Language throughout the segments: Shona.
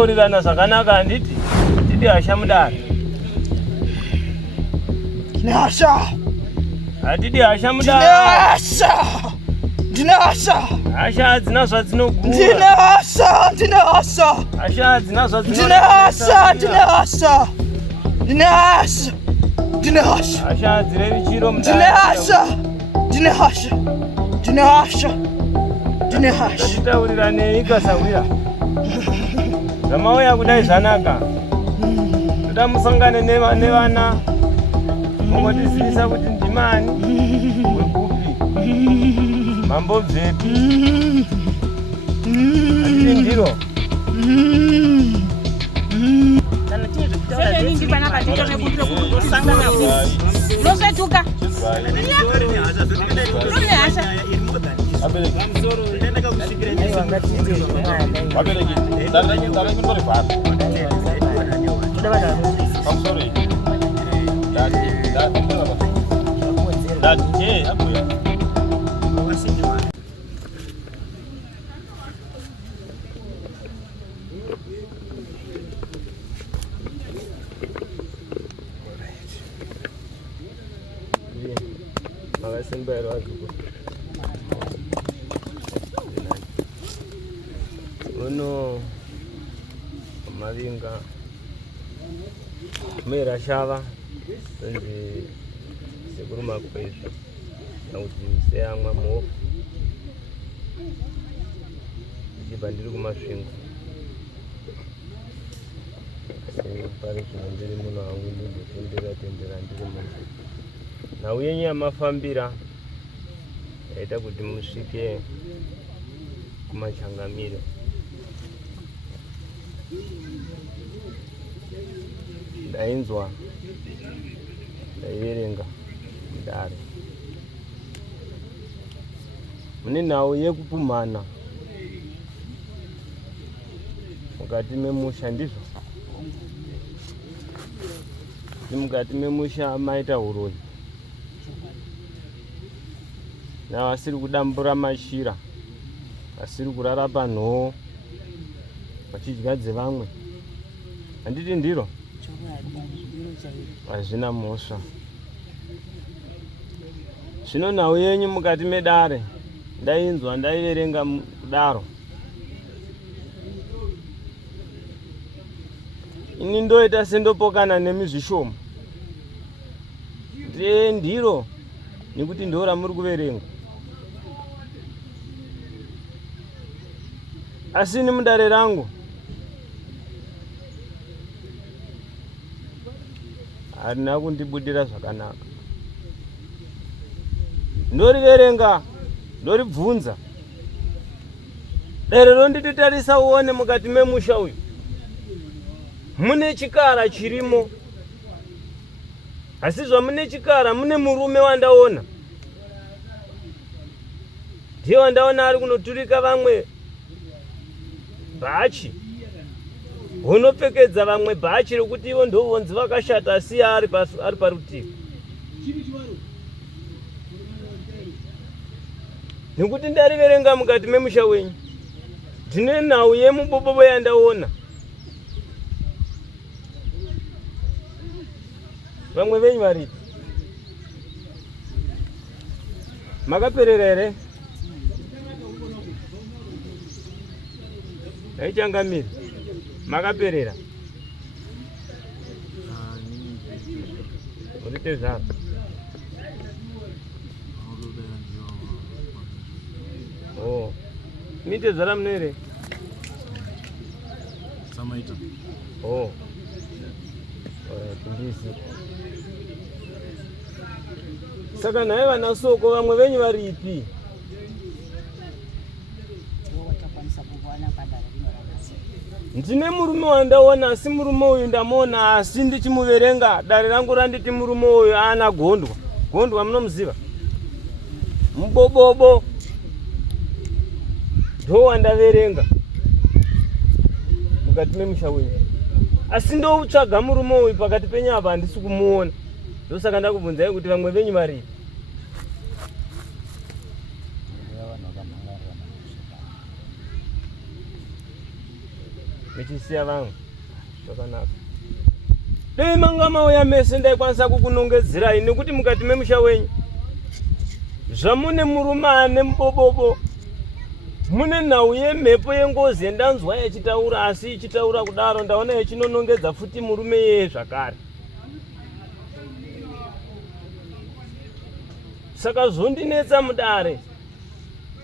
Urirana zvakanaka handiti tidi hasha mudare. Ndine hasha. Hatidi hasha mudare. Ndine hasha. Hasha hadzina zvadzinogura. Ndine hasha. Hasha hadzina zvadzinogura. Ndine hasha. Hasha hadzirevi chiro mudare. Ndine hasha. Tatitaurirane ikasawira. Zvamauya kudai zvanaka. Toda musangane nevana. Mungotizivisa kuti ndimani wekupi. Mambo bvepi. Hatidi ndiro. Uno mavinga mera shava senze sekuruma kwezva nakuti seyamwa mofu ichibva ndiri kumasvingo pari zvino ndiri muno hangu ndindotendera ndiri muno nhau yenyu yamafambira yaita kuti musvike kumachangamiro. Ndainzwa ndaiverenga mudare mune nhau yekupumhana mukati memusha, ndizvo? Mukati memusha maita uroyi navasiri kudambura mashira, vasiri kurara panhoo vachidya dzevamwe. Handiti ndiro? Hazvina mhosva. Zvino nhau yenyu mukati medare ndainzwa, ndaiverenga kudaro. Ini ndoita sendopokana nemi zvishoma. Ndiro nekuti ndora muri kuverenga. Asi ni mudare rangu harina kundibudira zvakanaka. Ndoriverenga, ndoribvunza. Dare rondititarisa uone mukati memusha uyu mune chikara chirimo. Asi zvamune chikara mune murume wandaona. Ndiye wandaona ari kunoturika vamwe bhachi. Hunopfekedza vamwe bhachi rokuti ivo ndovonzi vakashata asiya ari parutivi. Nekuti ndariverenga mukati memusha wenyu ndine nhau yemubobobo yandaona. Vamwe venyu variti makaperera here? Haichangamiri makaperera urite zvaro. Oh, mite zara mno here? Samaita. Oh, ndisi. Saka naye vana soko vamwe venyu varipi? Ndine murume wandaona, asi murume uyu ndamuona asi ndichimuverenga. Dare rangu randiti murume uyu ana gondwa. Gondwa munomuziva? Mubobobo. Ndo wandaverenga mukati memusha wenyu. Asi ndoutsvaga murume uyu pakati penyu apa handisi kumuona. Ndosaka ndakubvunzai kuti vamwe venyu varipi? mechisiya vangu zvakanaka. Dei manga mauya mese ndaikwanisa kukunongedzerai nekuti mukati memusha wenyu zvamune murume ane mubobobo, mune nhau yemhepo yengozi yandanzwa yachitaura, asi ichitaura kudaro ndaona yachinonongedza futi murume yeye zvakare. Saka zvondinetsa mudare.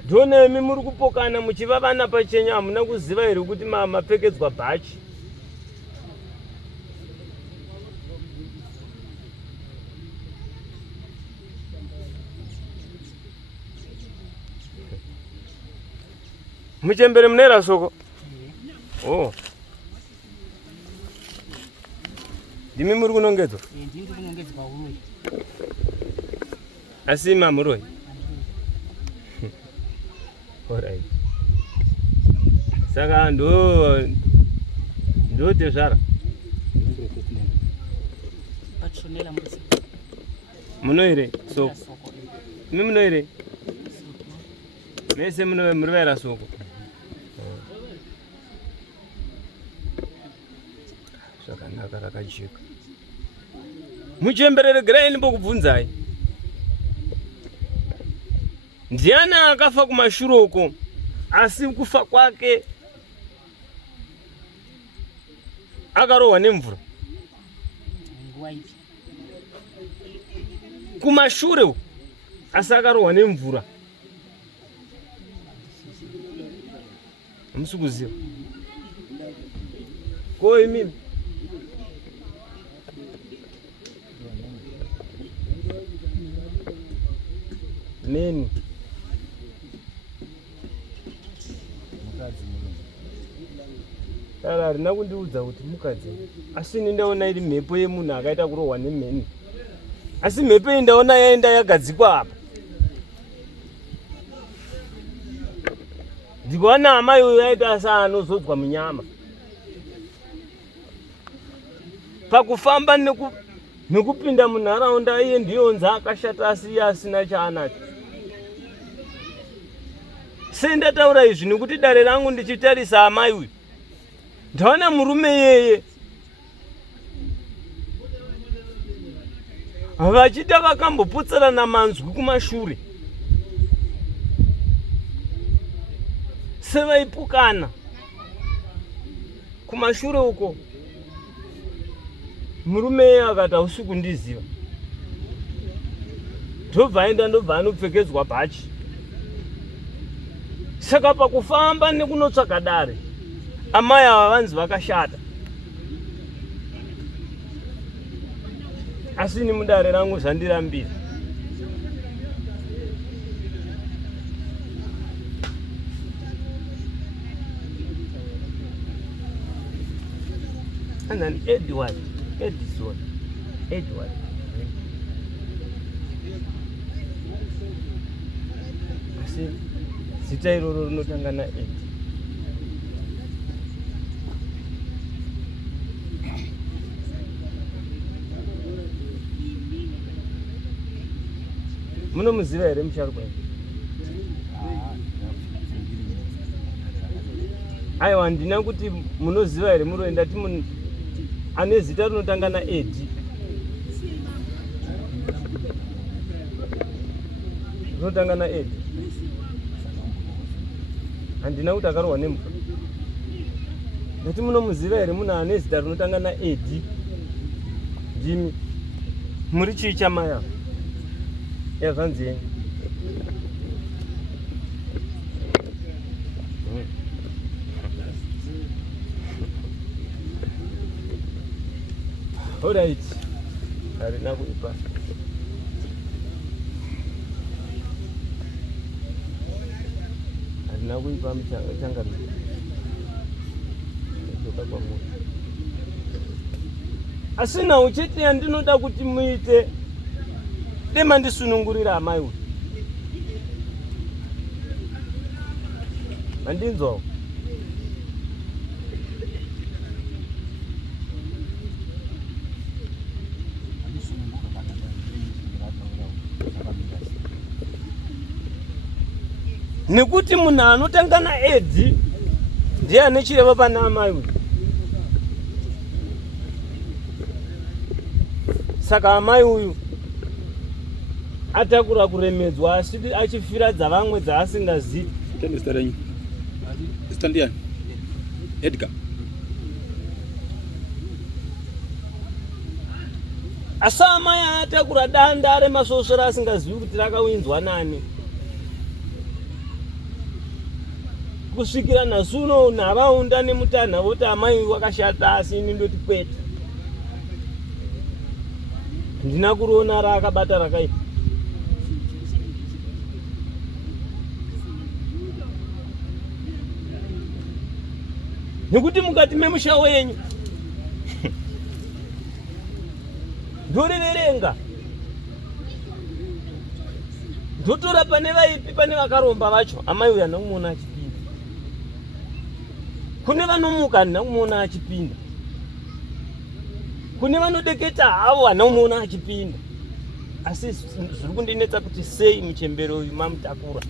Ndona imi muri kupokana muchiva vana pachenyu, hamuna kuziva here kuti mapfekedzwa bhachi. Muchembere munera soko. Oh. Ndimi muri kunongedzwa? Ndiri kunongedzwa uroyi. Asi mamuroi. Alright. Saka ndo tezvara. Patronela musi. Munoire soko. Imi munoire? Mese muri vaira soko. Zvakanaka rakajeka. Muchemberere gerai ndimbokubvunzai. Ndiani akafa kumashuroko asi kufa kwake akarohwa nemvura? Nguva ipi? Kumashure asi akarohwa nemvura. Hamusi kuziva? Ko imimi neni Tara harina kundiudza kuti mukadzi, asi ndaona iri mhepo yemunhu akaita kurohwa nemheni. Asi mhepo iyi ndaona yaenda yagadzikwa apa. Ndikaona hama iyoyo yaita seanozodzwa munyama. Pakufamba nekupinda munharaunda iye ndiyonza akashata asi asina chaanacho. Sendataura izvi nekuti dare rangu ndichitarisa hama iyoyo ndaona murume yeye vachida vakamboputserana manzwi kumashure sevaipukana kumashure uko. Murume yeye akati hausi kundiziva, ndobva anopfekedzwa bhachi. Saka pakufamba nekunotsvaga dare, amai ava vanzi vakashata. Asi ni mudare rangu zvandirambira. And then Edward. Asi zita iroro rinotanga na Ed. Munomuziva here musharukwa? Aiwa, ndina kuti munoziva here muroenda ti ane zita rinotanga na Ed. Rinotanga na Ed. Handina kuti akarohwa nemvura. Ndati munomuziva here munhu ane zita rinotanga na Ed? Ndimi. Muri chii chamaya? Zvanzi yenyu. Alright. Harina kuipa. Harina kuipa mchangami. Ndoka kwa munhu. Asina ucheti yandinoda kuti muite. Dema ndisunungurira amai uyu. Mandinzwawo. Nekuti munhu anotanga na Ed ndiye ane chireva pana amai uyu. Saka amai uyu atakura kuremedzwa asi achifira dzavamwe dzaasingazivi. Tende zita renyu? Zita ndiani? Edgar. Asi amai atakura danda remasosoro asingazivi kuti rakawinzwa nani. Kusvikira nhasi uno nharaunda nemutanha voti amai wakashata, asi ini ndoti kwete. Ndina kuriona raakabata rakaipa. Nekuti mukati memusha wenyu ndoriverenga, ndotora pane vaipi pane vakaromba vacho amai uyu handina kumuona achipinda, kune vanomuka handina kumuona achipinda, kune vanodeketa havo handina kumuona achipinda. Asi zviri kundinetsa kuti sei muchembero uyu mamutakura.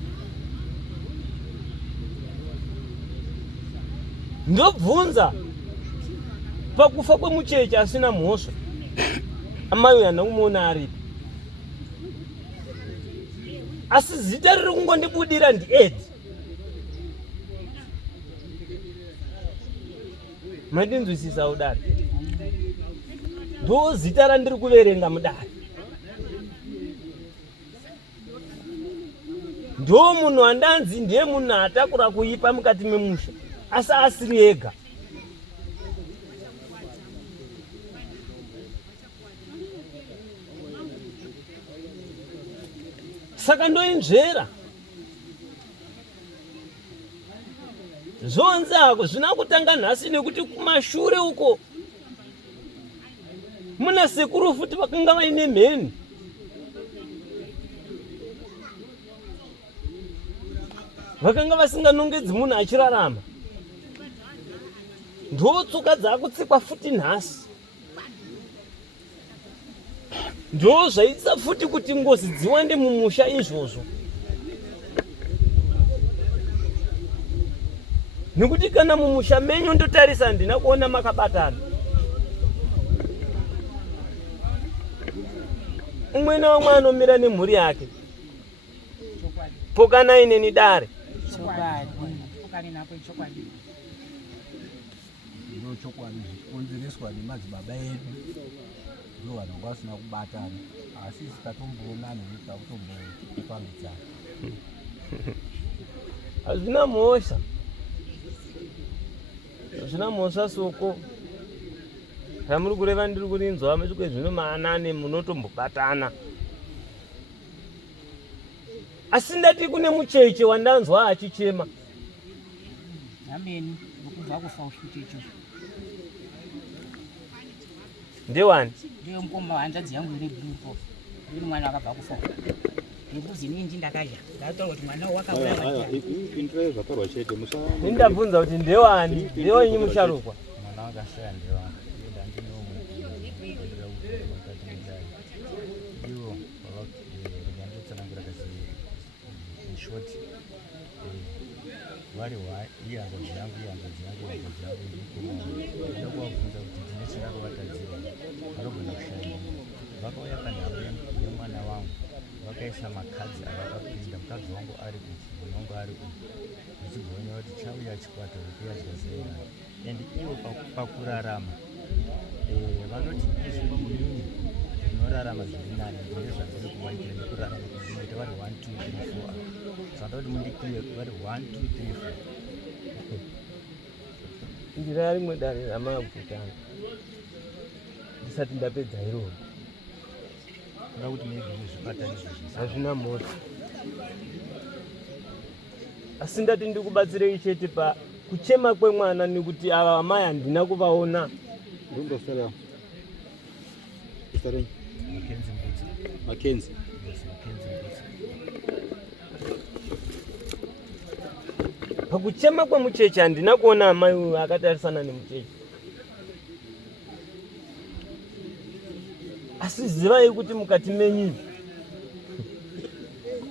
Ndobvunza pakufa kwemucheche asina mhosva amai uyu handina kumuona aripo. Asi zita riri kungondibudira ndiEdhi. Mandinzwisisa udari. Ndo zita randiri kuverenga mudari. Ndo munhu andanzi ndiye munhu atakura kuipa mukati memusha, asi asiri ega. Saka ndoinzvera zvonzi ako zvina kutanga nhasi, nekuti kumashure uko muna sekuru futi vakanga vaine mheni. Vakanga vasinganongedzi munhu achirarama. Ndotsoka dzakutsikwa futi nhasi. Ndo zvaitsa futi kuti ngozi dziwande mumusha izvozvo. Nekuti kana mumusha menyu ndotarisa ndina kuona makabatana. Umwe naumwe anomira nemhuri yake. Pokana ine ni dare. Ndo chokwadi zvikonzereswa nemadzibaba edu, ndo vanhu vanga vasina kubatana, asi sikatomboona nekuita kutombopambidzana. Hazvina mhosva. Hazvina mhosva soko. Zvamuri kureva ndiri kurinzwa mesvikwe zvino maanane munotombobatana. Asi ndati kune mucheche wandanzwa achichema. Ameni, ukubva kufa ushutecho. Ndewani? Ndiyo mukoma hanzvadzi yangu ine blupo. Ndiri mwana wakabva kufa. Ndikuzi ninji ndakazha. Ndataura kuti mwana wakauraya. Pintre zvakarwa chete musa. Ndabvunza kuti ndewani? Ndewenyu musharukwa? Mwana wakashaya ndewani. Vari iye hanzvadzi yangu ndoda kuvabvunza kuti ndine chandakavatadzira, vanogona kushanya. Vakauya panhau yemwana wangu, vakaisa makadzi avakapinda, mukadzi wangu ari kuti munhu wangu ari kuti, vachigonya kuti chauya chikwata kuyadya zera. And ivo pakurarama vanoti izvini ndinorarama zviri nani, ndine zvandiri kuvaitira nekurarama kuzvinoita vari 1 2 3 4. Zvanda kuti mundikliye vari 1 2 3 4. Ndira rimwe dare ramakutanga ndisati ndapedza iroro. Nda kuti maybe muzvipatani izvozvi Hazvina mhosva. Asi ndati ndikubatsirei chete pa kuchema kwemwana, nekuti ava amai handina kuvaona. Ndo sara. Zita renyu? Mackenzie Mbudzi. Mackenzie. Yes, Mackenzie Mbudzi. Pakuchema kwemucheche handina kuona amai uyu akatarisana nemucheche. Asi zivai kuti mukati menyu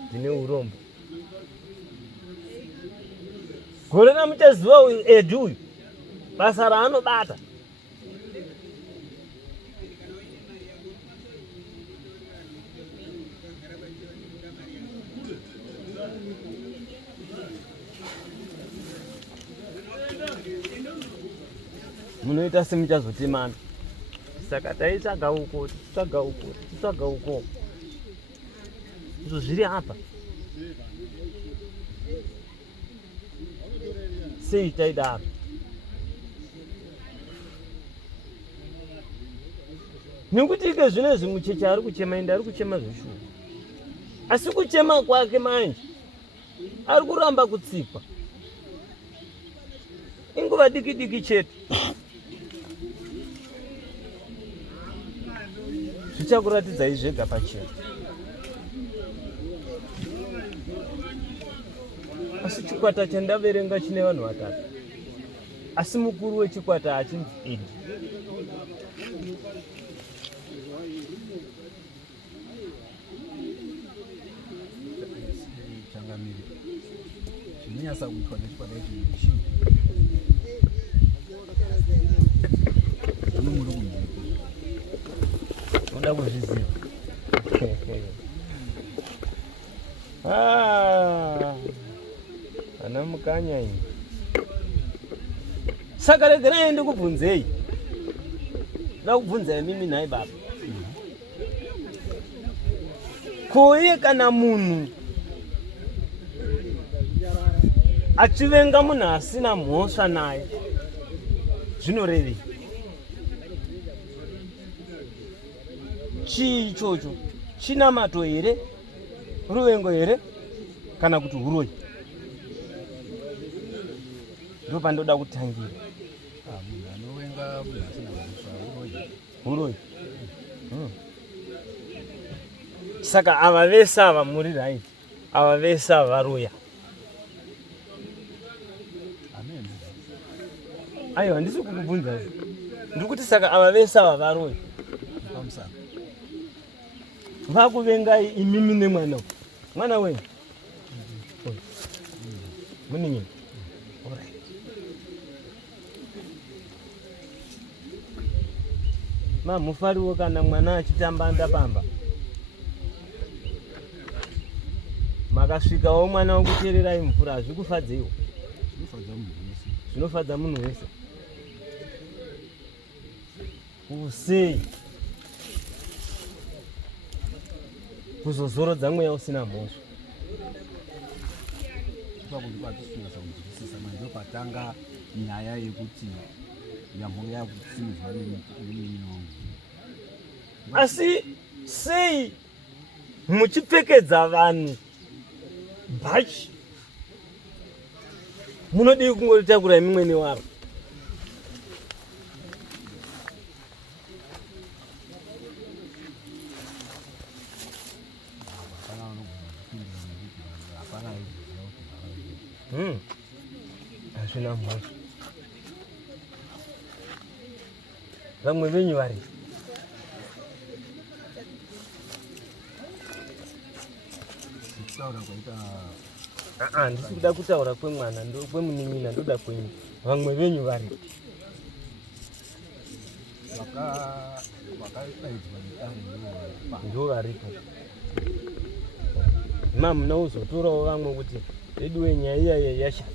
ndine urombo. Gore ramuchaziva uyu Edhi uyu basa raanobata. munoita semuchazotemana. Saka taitsvaga uko titsvaga uko izvo zviri apa. Sei taidaro? Nekuti ike zvinezvi mucheche ari kuchema ende ari kuchema zveshuwa. Asi kuchema kwake manje ari kuramba kutsikwa. Inguva diki chete. Zvichakuratidza izvega pachena. Asi chikwata chandaverenga chine vanhu vatatu. Asi mukuru wechikwata achinzi Edi. Changamire. Chinyasa kuitwa nechikwata ichi. Unoda kuzviziva. Ana mukanya ini. Saka regerai ndikubvunzei. Nda kubvunzai mimi naye baba. Koye kana munhu achivenga munhu asina mhosva naye zvinorevei? Chii ichocho? Chinamato here? Ruvengo here? Kana kuti huroyi? Ndo pandoda kutangira. Munhu anovenga munhu asina mhosva Huroyi. Saka ava vese ava muri right. Ava vese ava varoya. Amen. Aiwa, handisi kukubvunza. Ndiri kuti saka ava vese ava varoya. Pamusana. Vakuvengai imimi nemwana. Mwana wenyu. Muningi. Alright. Mufariwo kana mwana achitamba ndapamba. Makasvikawo mwana wokutererai mvura hazvikufadzeiwo. Zvinofadza munhu wese. Usei kuzozorodza mweya usina mhosva. Pakuti patisusa kunzwisisa manje patanga nyaya yekuti nyambo yakusimudzwa neminongo. Asi sei muchipfekedza vanhu bhachi munodii kungoritakura mimwe newaro? Hazvina mhosva. Vamwe venyu vari handisi kuda kutaura kwemwana, kwemunin'ina ndoda kwenyu. Vamwe venyu vari ndo varipo. Muna uzotorawo vamwe kuti redu wenyaya iya yashata.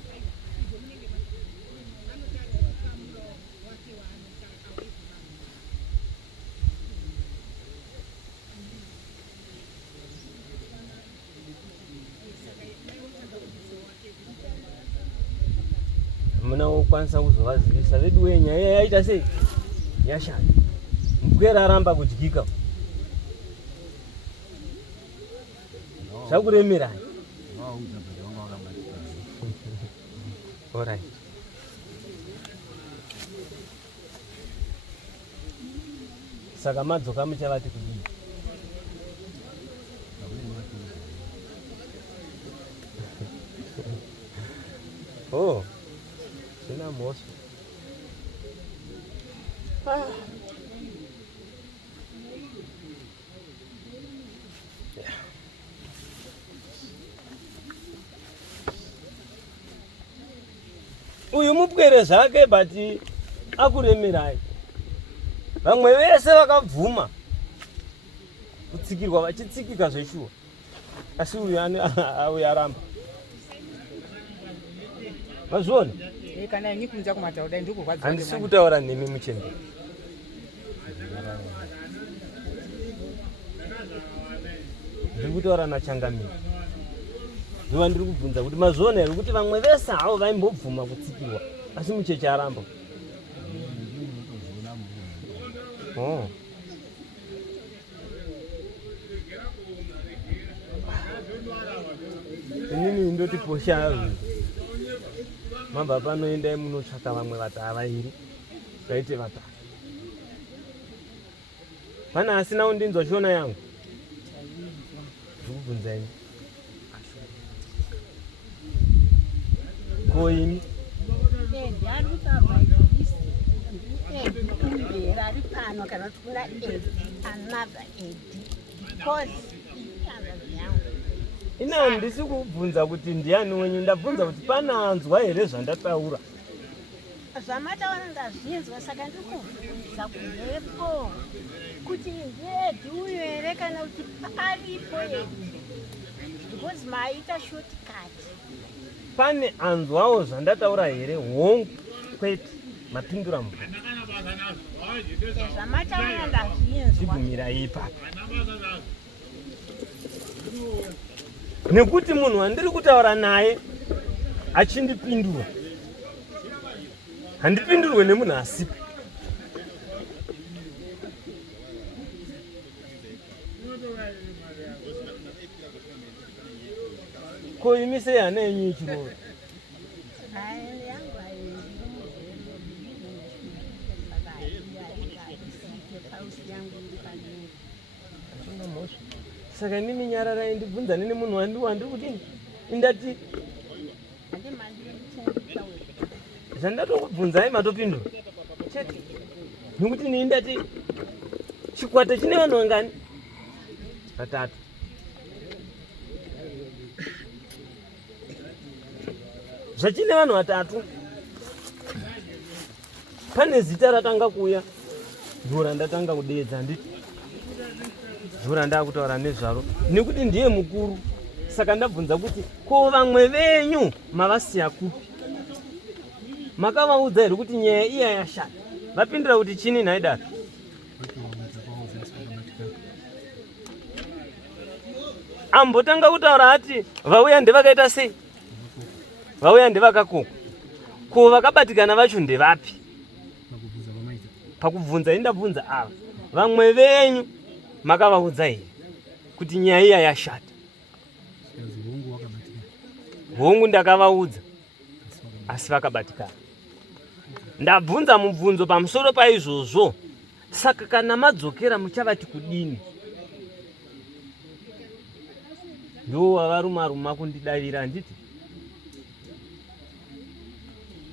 Muna wokwanisa kuzovazivisa redu wenyaya yaita sei yashata. Mupwera aramba kudyika. Zvakuremerai. Alright. Saka madzoka muchavati kudii? Oh, zvina mhosva. Uyu mupwere zvake but akuremerai. Vamwe vese vakabvuma kutsikirwa vachitsikika zveshuwa. Asi uyu auya aramba. Mazviona? Kana ini kunza kumatauda ndikurwadza. Handisi kutaura nemi muchembere. Ndiri kutaura naChangamire. Zuva ndiri kubvunza kuti mazviona here kuti vamwe vese havo vaimbobvuma kutsikirwa asi mucheche aramba. Oh. Inini ndoti posha mabva panoendai munotsvaka vamwe vaviri vaite vatatu. Pana asina undinzwa shona yangu. Ndikubvunzai. Koini? Ina handisi kubvunza kuti ndiani wenyu, ndabvunza kuti pananzwa here zvandataura. Zvamataura ndazvinzwa saka ndikubvunza kumhepo kuti ndiyedhi uyo here kana kuti paripo yedhi because maita shortcut. Pane anzwawo zvandataura here hongu kwete mapindura mubvunzo. Zvamataura ndazvinzwa. Chigumira ipapo. Nekuti munhu wandiri kutaura naye achindipindura handipindurwe nemunhu asipo. Ko imi sei hana yenyu ichirova? Saka inini nyararai ndibvunza nini munhu wandiri kudini? Indati zvandatokubvunzai matopindura chete. Nokuti ini ndati chikwata chine vanhu vangani? Vatatu. Zvachine vanhu vatatu. Pane zita ratanga kuuya dhura ndatanga kudeedza nditi dhura ndakutaura nezvaro nekuti ndiye mukuru. Saka ndabvunza kuti ko vamwe venyu mavasiya kupi? Makavaudza here kuti nyaya iya yashata? Vapindura kuti chini nhaidaro? Ambotanga kutaura ati vauya ndevakaita sei? Vauya ndevakakokwa. Ko vakabatikana vacho ndevapi? Pakubvunza indabvunza ava vamwe venyu makavaudza here kuti nyaya iya yashata? Hongu ndakavaudza asi vakabatikana. Ndabvunza mubvunzo pamusoro paizvozvo. Saka kana madzokera muchavati kudini? Ndo vavaruma kundidavira nditi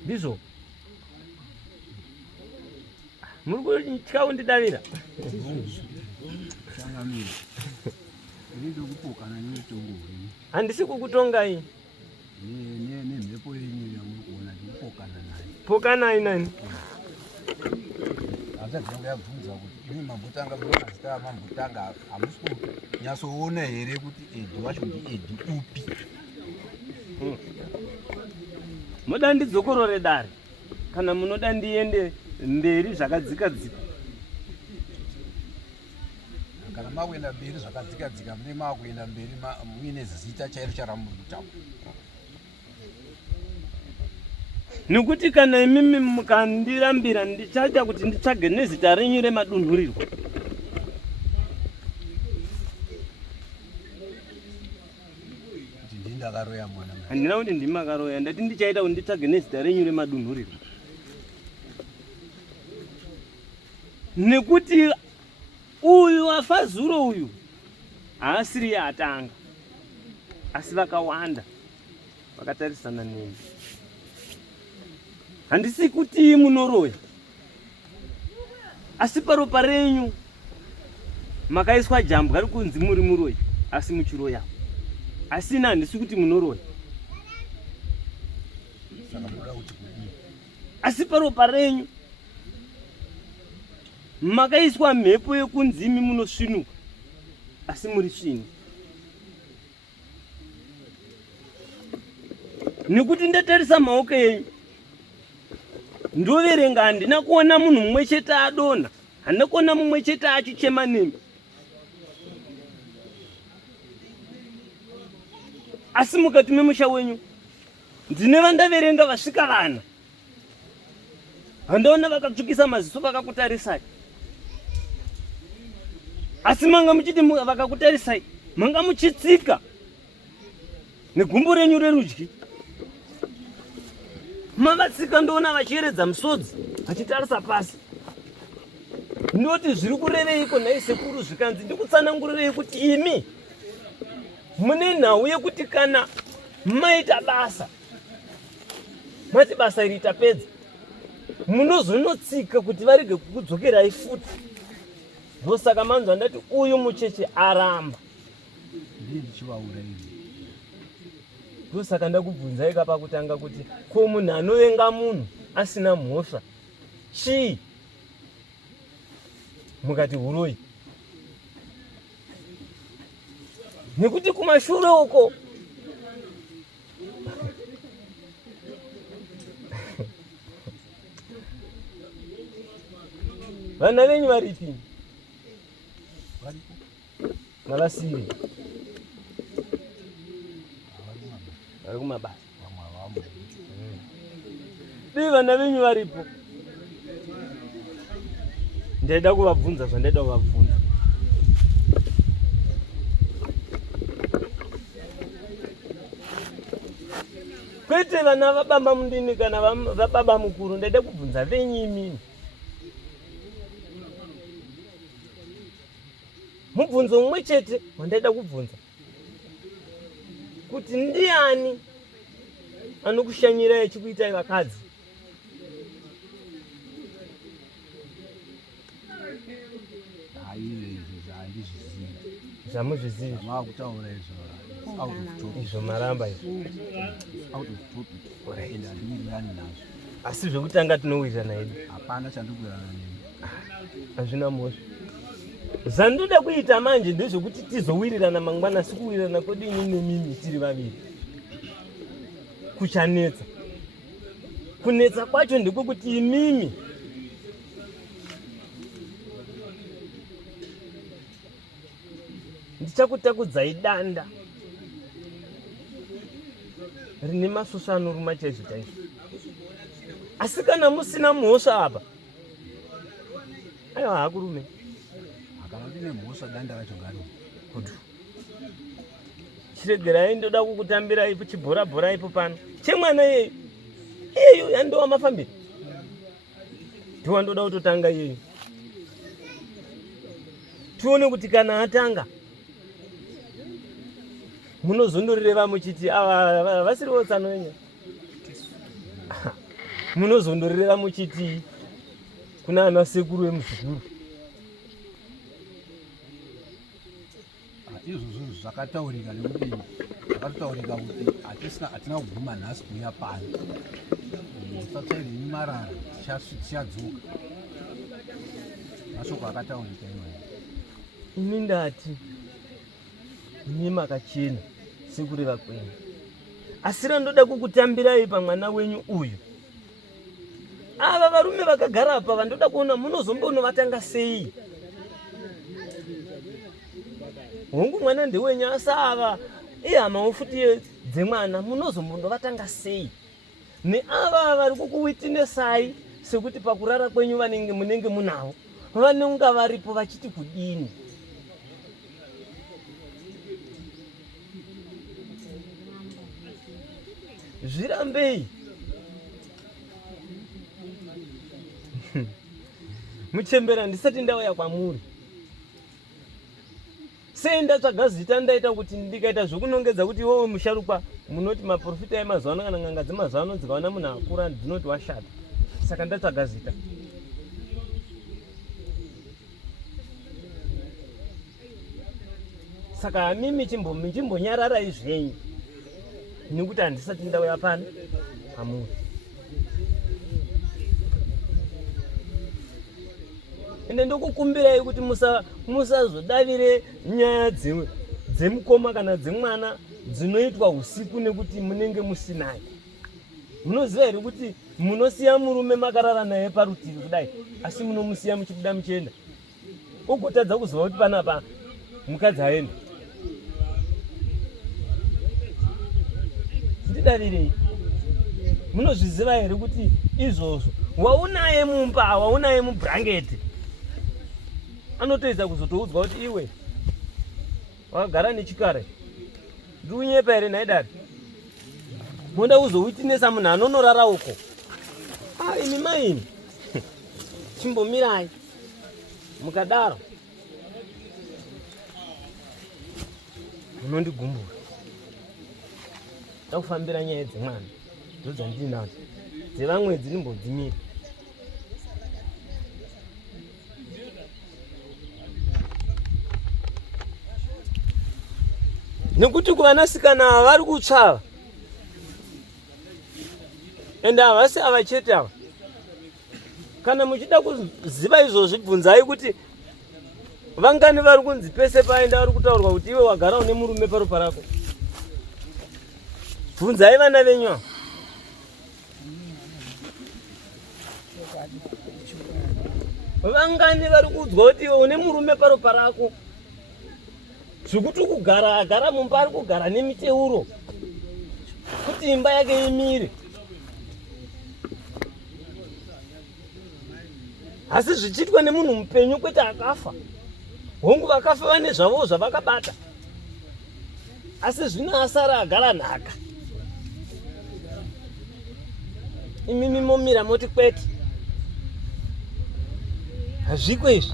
ndizvo muri kutya kundidavira? Handisi kukutongai. Nemhepo yenyu yamukuona ndikupokana naye. Pokanai nani? Handizange yabvunza kuti imi mambotanga mazita mambotanga hamusi kunyatsoona here kuti edhi wacho ndiedhi upi? Muda ndidzokorore dare kana munoda ndiende mberi zvakadzika-dzika? Kana makuenda mberi zvakadzika-dzika mune makuenda mberi muine zita chairo charamuri kutaura. Nekuti kana imimi mukandirambira ndichaita kuti nditsvage nezita renyu remadunhurirwa. Kuti ndakaroya mwana. Handina kuti ndimakaroya, ndati ndichaita kuti nditsvage nezita renyu remadunhurirwa. Nekuti uyu afazuro uyu haasiri atanga asi vakawanda vakatarisana neni. Handisi kuti munoroya asi paropa renyu makaiswa jambwa rikunzi muri muroyi asi muchiroya. Asina handisi kuti munoroya asi paropa renyu makaiswa mhepo yekunzimi munosvinuka asi muri svini. nekuti ndatarisa maoko enyu ndoverenga handina kuona munhu mumwe chete adonha, handina kuona mumwe chete achichema nemi. Asi mukati memusha wenyu ndine vandaverenga vasvika vana. Handaona vakatsvukisa maziso vakakutarisai. Asi manga muchiti vakakutarisai, manga muchitsika negumbo renyu rerudyi. Mavatsika ndoona vachiyeredza musodzi vachitarisa pasi. Ndoti zviri kureveiko nhai sekuru zvikanzi ndikutsanangurirei kuti imi mune nhau yekuti kana maita basa, mati basa iri tapedza, munozonotsika kuti varege kukudzokerai futi. Ndosaka manzwa ndati uyu mucheche aramba. Ndosaka ndakubvunzai kapakutanga kuti ko munhu anovenga munhu asina mhosva chii? Mukati huroi. Nekuti kumashure uko vana venyu varipi? Mavasiri vari kumabasa. Dii vana venyu varipo? Ndaida kuvabvunza zvandaida kuvabvunza. Kwete vana vababa mundini kana vababa mukuru, ndaida kubvunza venyu imini. Mubvunzo mumwe chete wandaida kubvunza kuti ndiani anokushanyirai achikuitai vakadzi? Zvamuzvizivi izvo maramba izvo. Asi zvekutanga tinowirirana hedu. Hazvina mhosva. Zvandoda kuita manje ndezvekuti tizowirirana mangwana, si kuwirirana kwedu ini nemimi tiri vaviri. Kuchanetsa. Kunetsa kwacho ndekwekuti imimi ndichakutakudzai danda rine masusu anoruma chaizvo chaizvo. Asi kana musina mhosva apa, aiwa hakurume. Chiregerai ndoda kukutambirai chibhora ipo pano. Chemwana yeyu iyeyu yandowa mafambiro. Ndiwa ndoda kutotanga iyeyu. Tione kuti kana atanga munozondoreva muchiti ava vasiriwo tsano yenyu. Munozondoreva muchiti kuna ana sekuru emuzukuru. Izvozvo zvakataurika nekuti zvakataurika kuti hatina kuguma nhasi kuuya pano. Tisatsvaire marara tichadzoka. Mashoko akataurika iwayo. Ini ndati imi makachena sekureva kwenyu. Asi ndoda kukutambirai pamwana wenyu uyu. Ava varume vakagara apa vandoda kuona munozombonovatanga sei. Hongu mwana ndewenyu, asi ava ihama futi dzemwana munozombonovatanga sei. Neava vari kukuwitinesai sekuti pakurara kwenyu munenge munavo vanonga varipo vachiti kudini. Zvirambei. Muchembera ndisati ndauya kwamuri. Sei ndatsvaga zita ndaita kuti ndikaita zvokunongedza kuti iwewe musharukwa munoti maprofita emazuva ano kana n'anga dzemazuva ano dzikaona munhu akura dzinoti washata. Saka ndatsvaga zita. Saka mimi chimbonyararai zvenyu nekuti handisati ndauya pano pamuri. Ende ndokukumbirai kuti musazodavire nyaya dzemukoma kana dzemwana dzinoitwa usiku nekuti munenge musinayi. Munoziva here kuti munosiya murume makarara naye parutivi kudai, asi munomusiya muchibuda muchienda. Ugotadza kuziva kuti panapa mukadzi aenda. Ndidavirei. Munozviziva here kuti izvozvo waunaye mumba, waunaye mubhurangeti, anotoedza kuzotoudzwa kuti iwe wakagara nechikare ndiunyepa here nhaidari, moda kuzoutinesa munhu anonorara uko. Imi maini chimbomirai mukadaro munondigumbura. Ndakufambira nyaya dzemwana ndodzandinadzo, dzevamwe dzirimbodzimira. Nekuti kuvanasikana ava vari kutsvava, ende havasi ava chete ava. Kana muchida kuziva izvozvi, bvunzai kuti vangani vari kunzi pese paenda vari kutaurwa kuti iwe wagara une murume paropa rako. Bvunzai vana venyu. Vangani vari kuudzwa kuti iwe une murume paropa rako, zvekuti kugara agara mumba ari kugara nemiteuro kuti imba yake imire. Asi zvichiitwa nemunhu mupenyu kwete akafa. Hongu vakafa vane zvavo zvavakabata, asi zvino asara agara nhaka. Imimi momira moti kwete. Hazviko izvi.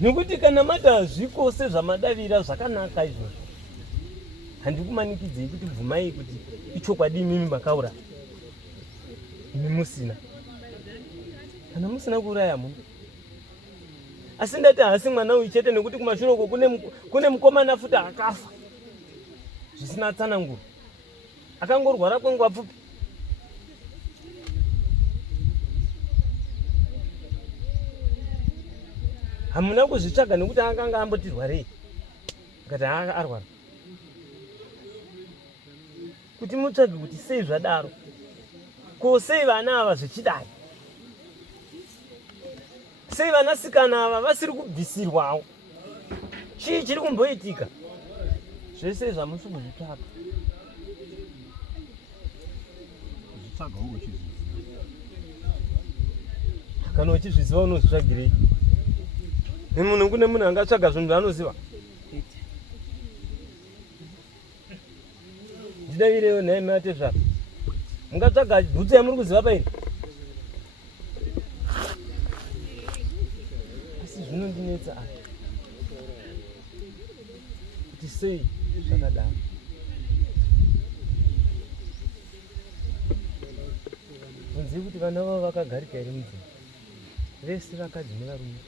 Nekuti kana mati hazviko sezvamadavira zvakanaka izvozvo, handikumanikidzei kuti bvumai kuti ichokwadi imimi makaura. Imi musina. Kana musina kuuraya munhu. Asi ndati hasi mwana uyu chete nekuti kumashure uko kune mukomana futi akafa zvisina tsananguro, akangorwara kwenguva pfupi. Hamuna kuzvitsvaga nekuti akanga ambotirwarei, akati arwara. Kuti mutsvage kuti sei zvadaro, ko sei vana ava zvichidai, sei vanasikana ava vasiri kubvisirwawo, chii chiri kumboitika. Zvese zvamusi kuzvitsvaga. Kana uchizviziva unozvitsvagirei? Nemunhu kune munhu angatsvaga zvinhu zvaanoziva. Ndidavirewo nhaye matezvaro. Mungatsvaga bhutsu yamuri kuziva pairi. Asi zvinondinetsa kuti sei zvakadaro. Bvunzei kuti vana vavo vakagarika here mudzimba, vese vakadzi nevarume,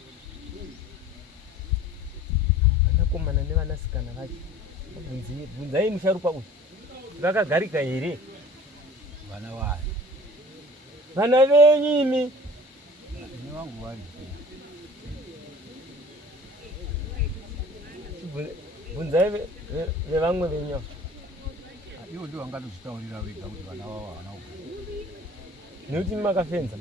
vanakomana nevanasikana vacho. Bvunzai musharukwa uyu vakagarika here? Vana vayo. Vana venyu imi. Ine vangu vari. Bvunzai vevamwe venyu. Ivo ndio vangatozvitaurira vega kuti vana vavo havana kugara. Nekuti makafenza.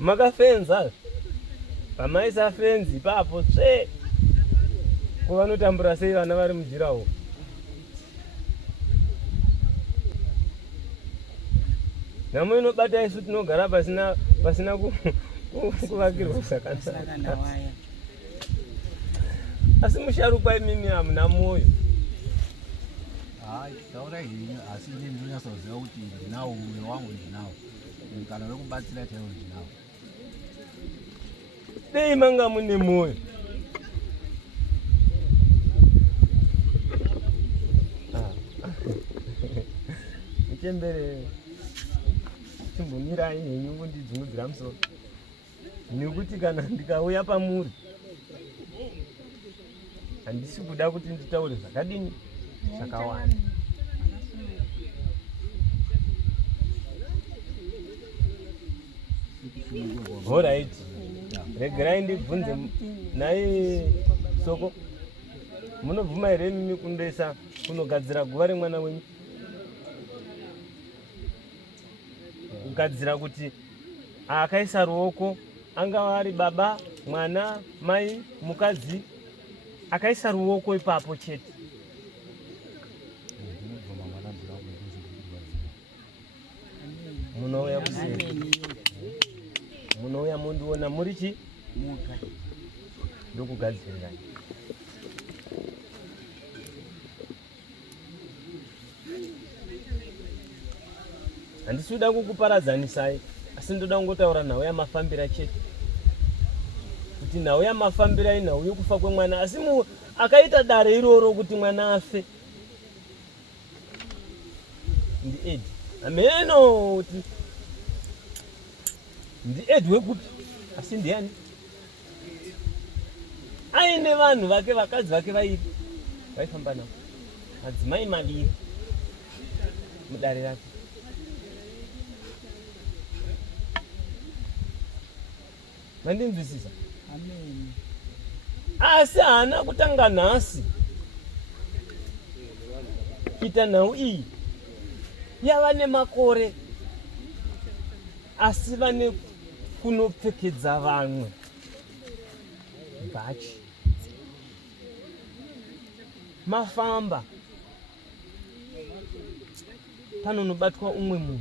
Makafenza. Pamaisa fenzi papo tsve. Kuvanotambura sei vana vari mujirawo. Nhamo inobata isu tinogara pasina kuvakirwa zvakanaka. Asi musharukwa imimi hamuna moyo. Taura henyu asi ine ndinonyatsoziva kuti ndinawo mumwe wangu ndinawo. Kana wekubatsira chaiwo ndinawo. Dei manga mune moyo. Muchembere chimbomirai henyu kundidzungudzira musoro. Nekuti kana ndikauya pamuri handisi kuda kuti nditaure zvakadini zvakawanda. Alright. Regerai ndibvunze naye Soko. Munobvuma here mimi kundoisa kunogadzira guva remwana wenyu? Kugadzira kuti akaisa ruoko angava ari baba, mwana, mai, mukadzi, akaisa ruoko ipapo chete. Munouya kuseri. Munouya mundiona muri chi? Muka. Ndokugadzirira. Handisi kuda kukuparadzanisai, asi ndoda kungotaura nhau yamafambira chete. Kuti nhau yamafambira inhau yokufa kwemwana, asi akaita dare iroro kuti mwana afe. Ndi Ed. Ameno kuti ndi Ed wekupi? Asi ndiani? Aine vanhu vake, vakadzi vake vairi vaifamba navo, madzimai maviri mudare rake. Mandinzwisisa? Amen. Asi haana kutanga nhasi. Kuita nhau iyi yava nemakore, asi vane kunopfekedza vamwe bhachi. Mafamba panonobatwa umwe munhu,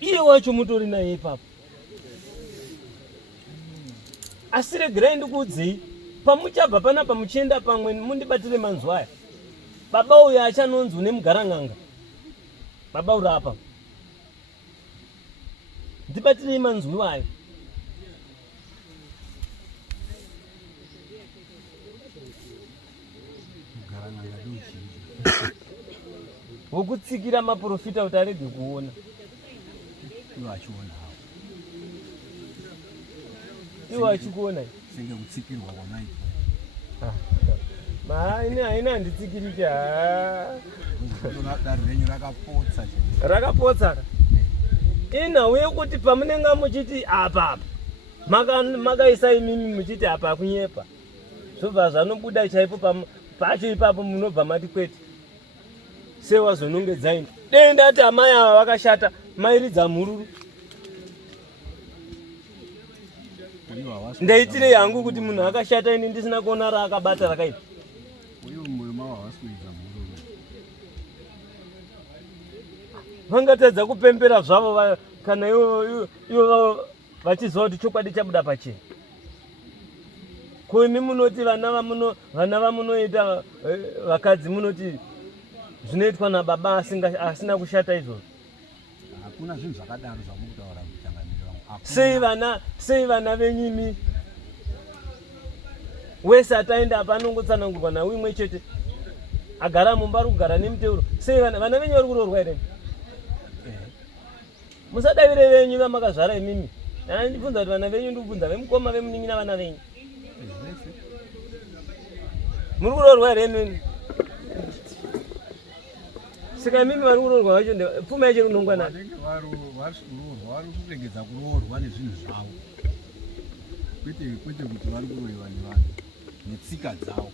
iye wacho mutori naye ipapo. Asi regerai ndikuudzei, pamuchabva panapa muchienda pamwe mundibatire manzwa aya. Baba uyu achanonzi une mugarang'anga. Baba uri apa. Ndibatirei manzwi wayo. Wokutsikira maprofita kuti arege kuona. Iwo achiona hawo. Iwo achikuona. Senge kutsikirwa kwamaitwa. Maine haina handitsikiri cha. Dare renyu rakapotsa chete. Rakapotsa. Inhau yekuti pamunenge muchiti apa makaisa imimi muchiti apa kunyepa. Zvobva zvanobuda chaipo pacho ipapo munobva mati kwete. Sewazonongedzaini. Denda ati amai ava vakashata, mairidza mururu. Ndaitirei hangu kuti munhu akashata ini ndisina kuona raakabata rakaita. Uyu mulima wawasikuidza mururu. Vangatadza kupembera zvavo kana ivo vachiziva kuti chokwadi chabuda pachena. Kumi munoti vana vamunoita vakadzi munoti zvinoitwa nababa asina kushata izvozvo. Hakuna zvinhu zvakadaro zvamukutaura kuchanganira. Sei vana venyimi wese ataenda apa anongotsanangurwa nawe imwe chete, agara mumba ari kugara nemuteuro. Sei vana venyu vari kuroorwa here? Musadavire venyu vamakazvara imimi. Ndibvunza kuti vana venyu ndikubvunza vemukoma vemunini navana venyu. Muri kuroorwa here nini? Saka imimi vari kuroorwa vacho pfuma yacho inongwa nani? Vari kuregedza kuroorwa nezvinhu zvavo. Kwete kuti vari kuroiwa nevanhu netsika dzavo.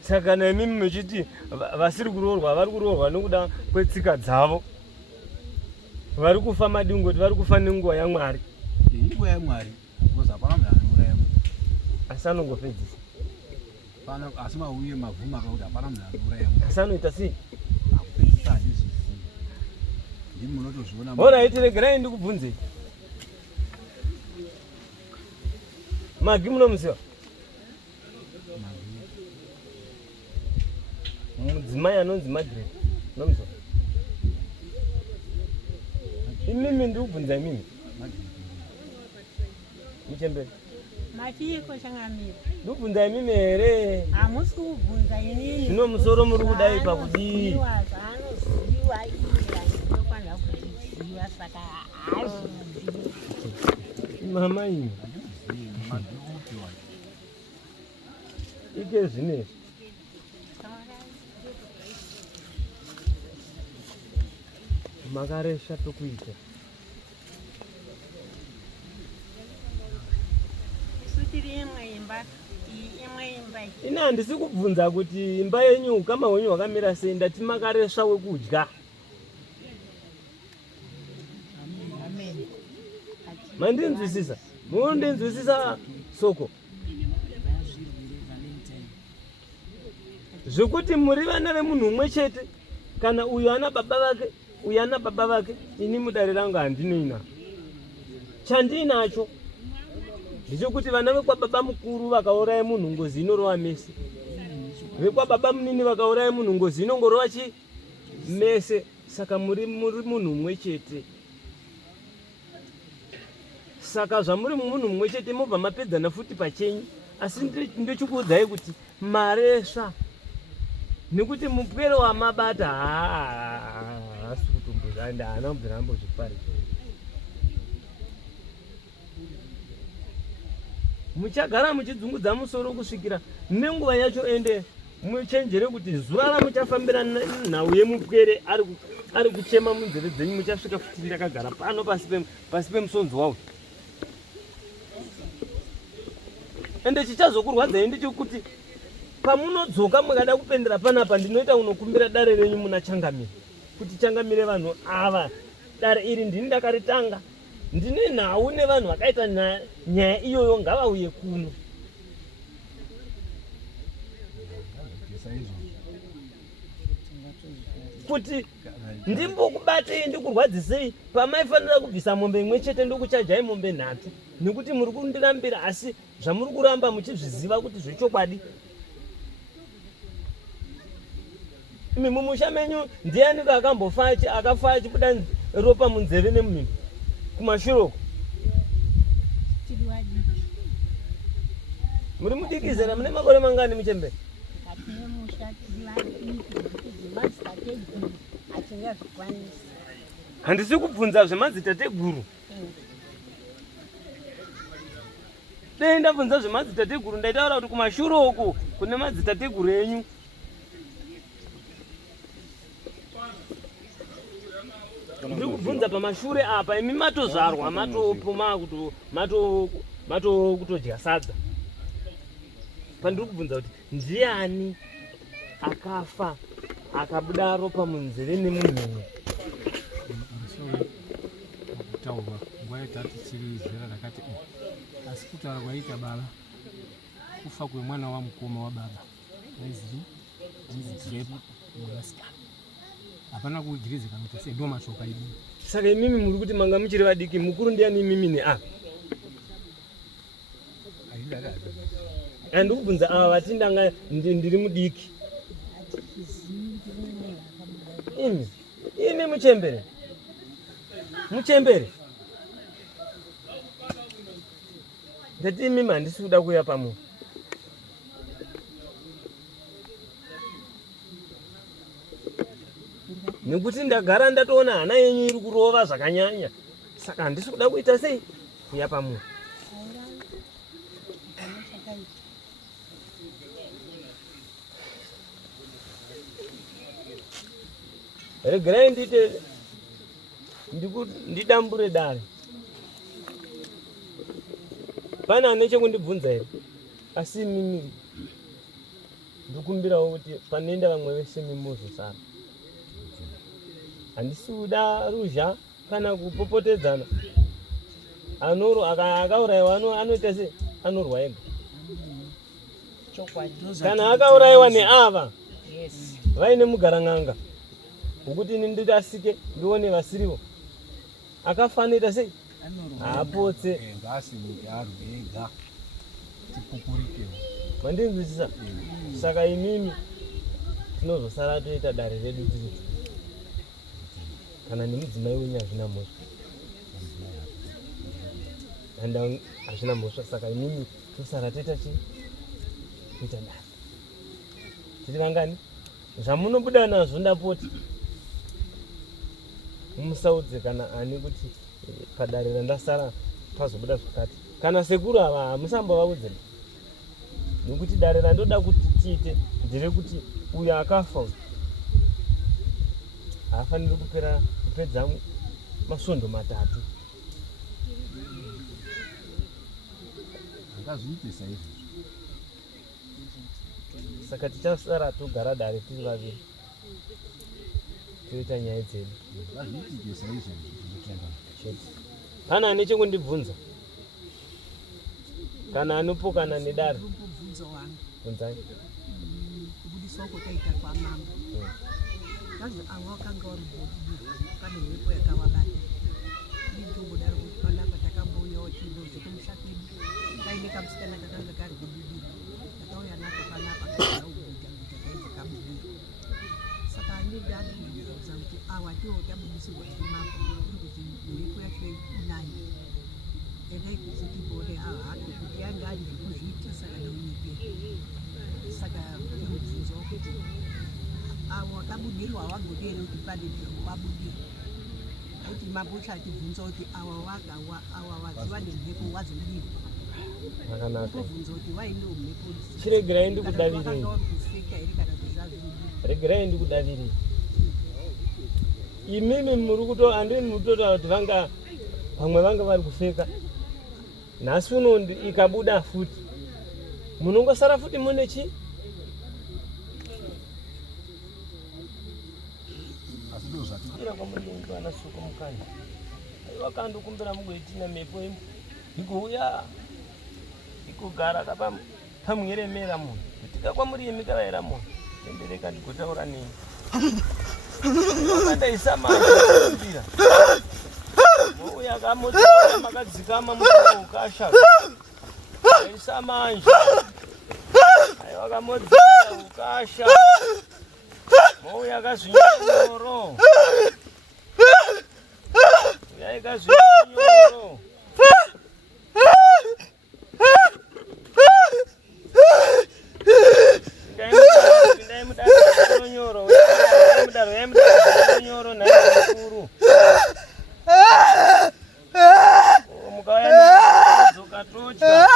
Saka naimimi muchiti vasiri kuroorwa vari kuroorwa nokuda kwetsika dzavo. Vari kufa madingoti, vari kufa nenguva yaMwari. Inguva yaMwari, because hapana munhu anouraya munhu. Asi anongopedzisa. Asi mauye mavhuma akakuti hapana munhu anouraya munhu. Asi anoita sei? Akupedzisa handizvizivi. Ndimi munotozviona. Alright, regerai ndikubvunzei. Magi munomuziva? Mudzimai anonzi Margaret. Munomuziva? Imimi ndikubvunza imimi. Muchemberi. Machiko changamira. Ndikubvunza imimi here. Hamusi kubvunza inini. Zvino musoro muri kudai pakudii? Zvanoziva iya ndinofanira kuziva saka hazvizivi. Mama ini. Ike zvinezvi. Makaresha tokuita. imwe imba ina handisi kubvunza kuti imba yenyu ukama hwenyu hwakamira sei, ndati makaresva wekudya. Mandinzwisisa? Munondinzwisisa soko? Zvekuti muri vana vemunhu umwe chete, kana uyu ana baba vake, uyu ana baba vake, ini mudare rangu handinoina. Chandinacho ndechekuti vana vekwababa mukuru vakauraya munhu ngozi inorova mese. Vekwababa munini vakauraya munhu ngozi inongorova mese. Saka muri munhu umwe chete. Saka zvamuri munhu umwe chete mobva mapedzana futi pachenyu. Asi ndochikuudzai kuti maresva nekuti mupwero wamabata haasi kutombozanda haana kubvira ambozvifari. Muchagara muchidzungudza musoro kusvikira nenguva yacho ende muchenjere kuti zuva ramuchafambira nhau yemupwere ari kuchema munzeve dzenyu muchasvika futi ndakagara pano pasi pemusonzo wawo. Ende chichazokurwadzai ndechekuti pamunodzoka mukada kupendera panapa ndinoita unokumbira dare renyu muna Changamire kuti Changamire vanhu ava dare iri ndini ndakaritanga, ndine nhau nevanhu vakaita nyaya iyoyo ngavauye kuno. Kuti ndimbokubatei ndikurwadzisei pamaifanira kubvisa mombe imwe chete ndokuchajai mombe 3 nekuti muri kundirambira, asi zvamuri kuramba muchizviziva kuti zvechokwadi. Imi mumusha menyu ndiani akambofa akafa achibuda ropa munzeve nemumhino kumashuroko? Muri mudikizera mune makore mangani Muchembere? Handisi kubvunza zvemadzitateguru. Dei ndabvunza zvemadzitateguru ndaitaura kuti kumashuroko kune madzitateguru enyu. Ndiri kubvunza pamashure apa imi matozvarwa matopoma kutodya sadza. Pandiri kubvunza kuti ndiani akafa akabuda ropa munzeve nemumhino? Kutaurwa nguva yatati tiri zera rakati asi kutaura kwaita baba kufa kwemwana wamukoma wababa aizi Jebu mwanasikana hapana kugirizika kuti sei ndo mashoka idu. Saka imimi muri kuti manga muchiri vadiki, mukuru ndiani imimi ne ndiri kubvunza ava vatindanga ndiri mudiki. Imi Muchembere ndati imimi handisi kuda kuya pamunhu. Nekuti ndagara ndatoona hana yenyu iri kurova zvakanyanya, saka handisi kuda kuita sei kuya pamunhu. Regerai ndite ndidambure dare. Pana ane chekundibvunza here? Asi mimi ndikumbirawo kuti panoenda vamwe vese mimuzosara. Handisi kuda ruzha kana kupopotedzana. Akaurayiwa anoita sei? Anorwa ega. Kana akaurayiwa neava vaine mugarang'anga ukuti ini ndasike ndione vasirivo, akafanoita sei? Apotse. Mandinzwisisa? Saka imimi tinozosara toita dare redu tiri kana nemudzimai wenyu hazvina mhosva. Handa hazvina mhosva, saka imimi tosara toita toita dare. Tiri vangani? Zvamunobuda nazvo ndapoti mumusaudze kana ani kuti padare randasara pazobuda zvakati. Kana sekuru ava hamusambovaudze, nekuti dare randoda kuti tiite nderekuti uyo akafa haafaniri kupedza masvondo 3. Akazviitisa izvo. Saka tichasara togara dare tiri vaviri. Toita nyaya dzedu. Akazviitisa izvo ndinotenda. Kana ane chekundibvunza? Kana anopokana nedare? Kubvunzo wangu. Bvunzai. Kubudiswa kwakaita kwamama. Kazi awakanga uri pane mhepo yakawabata. Ndinotodaro kuti panapa takambouyawo chindozi kumusha kwedu. Kaine kamusikana kakanga kari kubudira. Takauya nako panapa kakuita kaibva kabudira. Saka andidabudza kuti awa ndiwo tabudisirwa ndimambo kuti mhepo yacho inayo. Endai kuzotibone hato kuti yanga ari zvekuzviita saka neunyepe. Saka ndinobvunzawo kuti avo wakabudirwa wagodero kuti pane wabudirwa. Kuti mabhucha achibvunza kuti awa wadziwa nemhepo wazodirwa. Zvakanaka. Kubvunza kuti waine mhepo. Chiregerai ndikudavirei. Wakanga uri kana kuti zvazviri. Regerai ndikudavirei. Imimi handini mutotaura kuti vamwe vanga vari kufeka. Nhasi uno ikabuda futi. Munongosara futi mune chi? Ira kwamunenge anasuka mukanya. Vakandokumbira mugoitina mhepo imo. Ikouya. Ikugara pamuyeremera munhu. Kutika kwamuri yemikavaira munhu. Endereka ndikotaura nemi. Wakandaisa manje kumbira. Mouya kamotsora makadzikama mutoka ukasha. Daisa manje. Ayo wakamodzika ukasha. Mouya kazvinyoro. Uya kazvinyoro. Ndai mudaro nyoro. Ndai mudaro nyoro na mukuru. Mukaya zokatocha.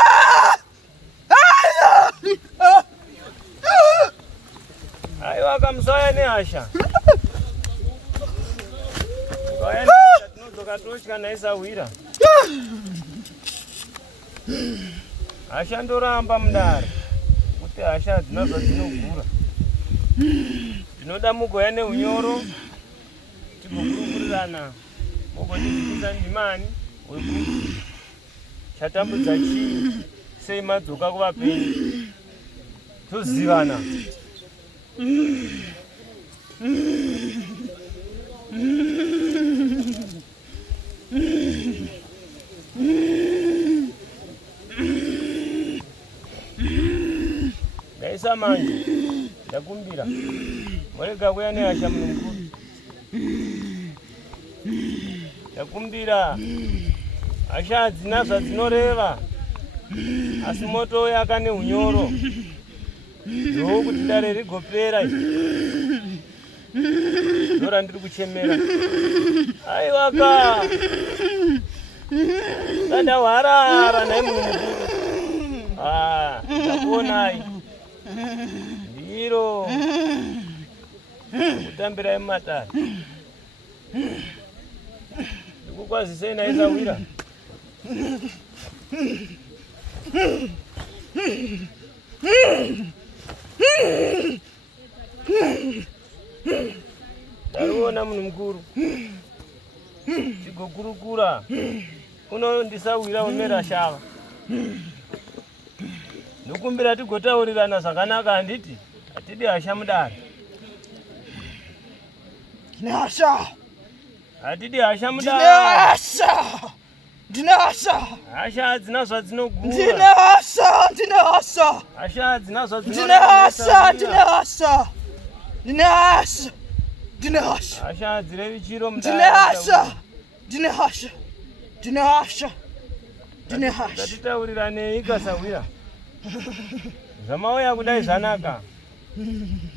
Ayo akamsaya nehasha. Mukaya tinozokatocha naisa wira. Hasha ndoramba mudaro. Kuti hasha hadzina zvadzinogura. Ndinoda mugoya neunyoro. Tigokurukurirana. Mugondibvunza ndimani wekuti chatambudza chii, sei madzoka kuvapenyu. Tozivana. Ndaisa manje. Ndakumbira. Murega kuya nehasha munhu mukuru. Ndakumbira. Hasha hadzina zvadzinoreva. Asi moto yaka neunyoro. Ndokuti dare rigopera. Ndora ndiri kuchemera. Aiwaka. Ndahwarara naye munhu mukuru. Ndakuonai. Ndiro. Kutambirai mumatare. Ndikukwazisei naisa wira. Ndariona munhu mukuru. Tigokurukura. Unondisawira umera shava. Ndokumbira tigotaurirana zvakanaka handiti. Hatidi hasha mudare. Ndine hasha. Hatidi hasha mudare. Ndine hasha. Hasha hadzina zvadzinogura. Ndine hasha. Hasha hadzina zvadzinogura. Ndine hasha. Hasha hadzirevi chiro mudare. Ndine hasha. Ndatitaurirane ikasawira. Zvamauya kudai zvanaka.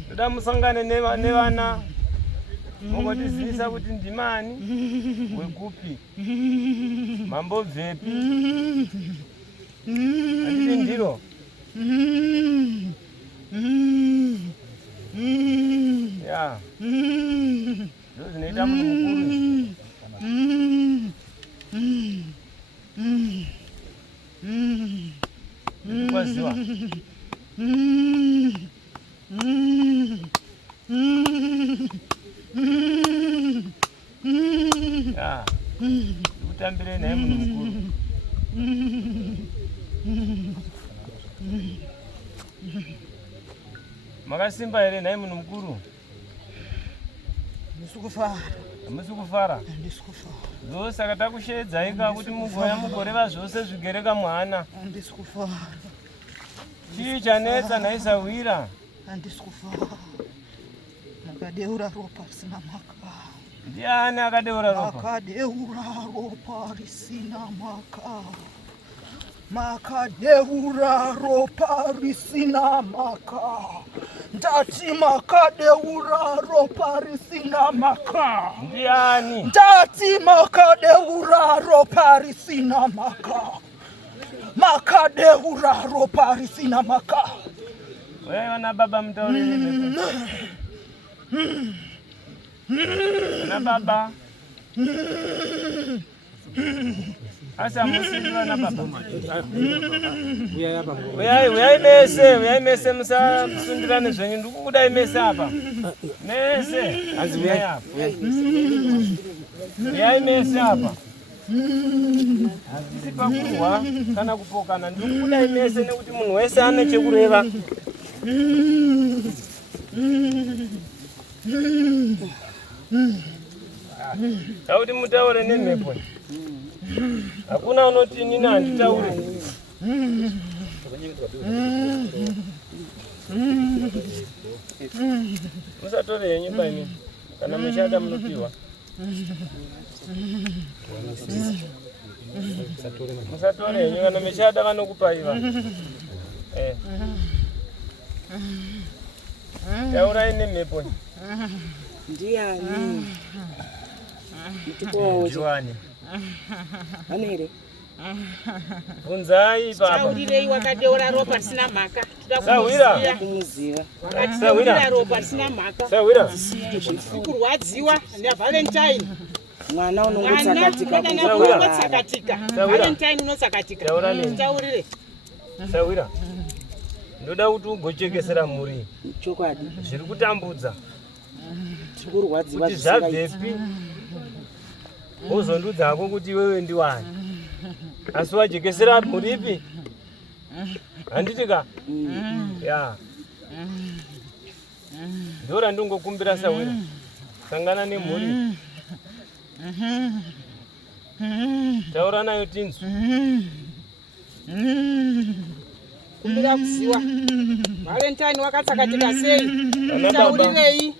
Toda musangane nevana. Mugotizivisa kuti ndimani wekupi. Mambobvepi. Handiti ndiro. Ya. Ndozvinoita munhu mukuru. kwaziwa. Ya. Utambire naye munhu mukuru. Makasimba here naye munhu mukuru. Ndisukufara. Amusukufara. Ndisukufara. Zvose akatakushedzai kuti mugoya mugoreva zvose zvigereka mwana. Ndisukufara. Chii chanetsa naisawira? Ndisukufara. Akadeura ropa risina maka. Ndiani akadeura ropa? Akadeura ropa risina maka. Makadeura ropa risina maka. Ndati makadeura ropa risina maka. Ndiani? Ndati makadeura ropa risina maka. Makadeura ropa risina maka. Wewe na baba mtauriri. Na baba. Asa musiwa na baba. Uyai mese musa sundirane zvenyu ndikudai mese apa. Mese azuyai apa. Uyai mese apa. Azisipa kurwa kana kupokana ndikudai mese nekuti munhu wese ane chekureva. Tauti mutaure nemhepo. Hakuna unoti nini handitaure. Musatore yenyu paini kana mushada munopiwa. Musatore yenyu kana mushada vanokupaiva. Taurai nemhepo. Ndiani? Ndiwani. Anere. Bunzai baba. Taurirei wakadeura ropa risina mhaka. Sawira. Kumuziva. Wakadeura ropa risina mhaka. Sawira. Kurwadziwa naValentine. Mwana unotsakatika. Valentine unotsakatika. Taurire. Sawira. Ndoda kuti ugochekesera muri. Chokwadi. Zviri kutambudza. Kurwadziwa kuti zvabvepi uzondudzako kuti wewe ndiwani asi wajekesera muripi handitika ya ndora ndingokumbira Sawira sangana nemhuri taura nayo tinzwi kumbira kuziwa Valentine wakatsakatika sei taurirei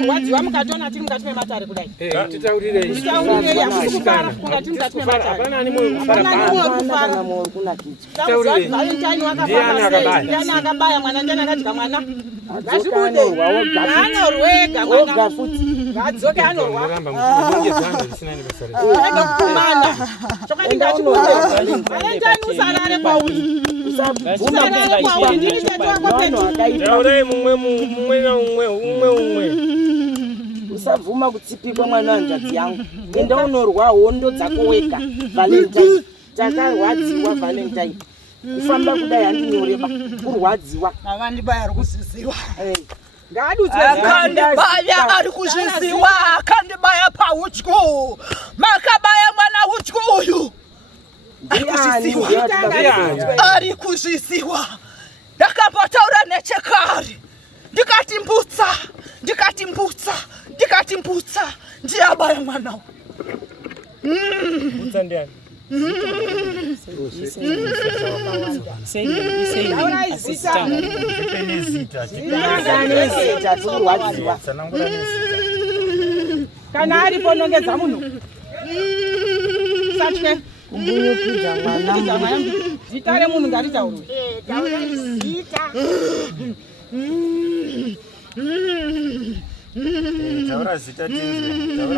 kurwadziwa mukatona tiri mukati mematare kudai titaurirei amusikufara kunga tiri mukati mematare hapana nimwe kufara tauri Valentine wakafamba sei ndiani akabaya mwana ndiani akadya mwana ngazvibude anorwega mwana ngadzoke anorwa kukumana chokati ngachibude Valentine usarare pauri usarare pauri ndiri tete wako peti taurei mumwe na umwe usabvuma kutsipikwa mwana wanjadzi yangu enda unorwa hondo dzako wega Valentine takarwadziwa Valentine kufamba kudai handinyoreba kurwadziwa avandibaya ari kuziziwa akandibaya ari kuzviziwa akandibaya pautyu makabaya mwana utyu uyu ari kuzviziwa ndakambotaura nechekare ndikati mbutsa ndiyabaya mwana mbutsa ndiani kana aripo nongedza munhu satye kumbuyukidza mwana zita remunhu ngaritaurwe taura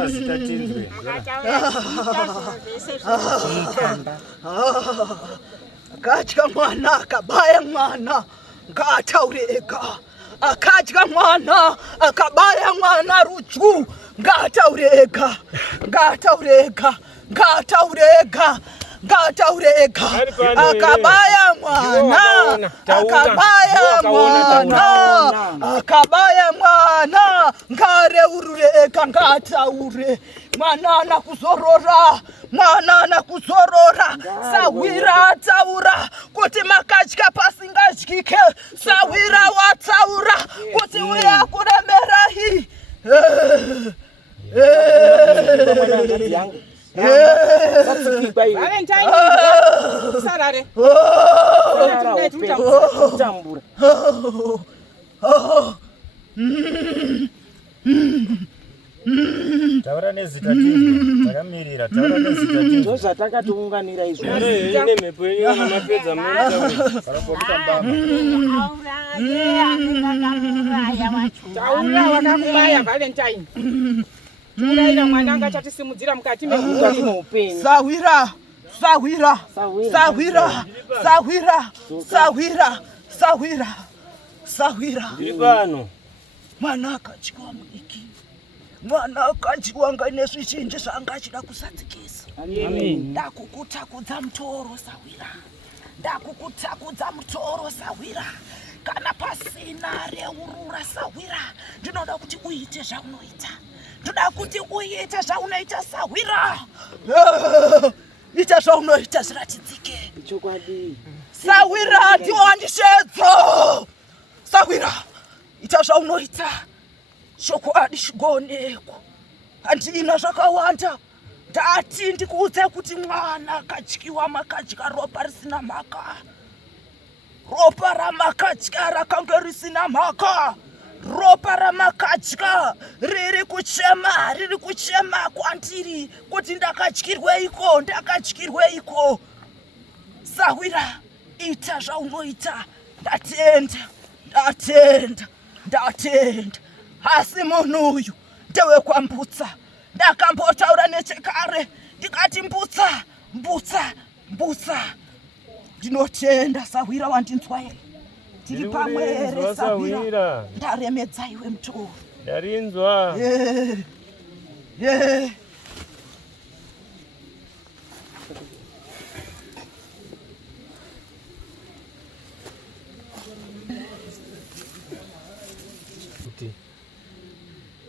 zita tinzwe akadya mwana akabaya mwana ngataure ega akadya mwana akabaya mwana rudyu ngataure ega ngataure ega. Akabaya mwana, akabaya mwana, ngareurure ega ngataure. Mwana nakuzorora, Sawira taura kuti makatya pasingadyike. Sawira wataura kuti uya kuremera hi. Taura nezita tizwa, takamirira, taura nezita tizwa. Ndozvatakatiunganira izvo. Ine mhepo yenyu mapedza taura wakakubaya Valentine. Tauraira mwana anga chatisimudzira mukati meupenyu. Sawira. Ndiri pano. Mwana akadyiwa mudiki. Mwana akadyiwa ngaine zvizhinji zvaangachida kusadzikisa. Ndakukutakudza mutoro Sawira. Kana pasina reurura Sawira. Ndinoda kuti uite zvaunoita. Sawira. Ita zvaunoita zviratidzike. Chokwadi. Sawira ndiwandishedzo. Sawira. Ita zvaunoita. Chokwadi chigoneko. Handina zvakawanda. Ndati ndikuudze kuti mwana akadyiwa makadya ropa risina mhaka. Ropa ramakadya rakange risina mhaka. Ropa ramakadya riri kuchema kwandiri kuti ndakadyirweiko. Sawira, ita zvaunoita. Ndatenda. Asi munhu uyu ndewekwambutsa. Ndakambotaura nechekare ndikati mbutsa. Ndinotenda Sawira wandinzwa here. Tiri pamwe here Sawira. Ndaremedza iwe mutoro. Ndarinzwa.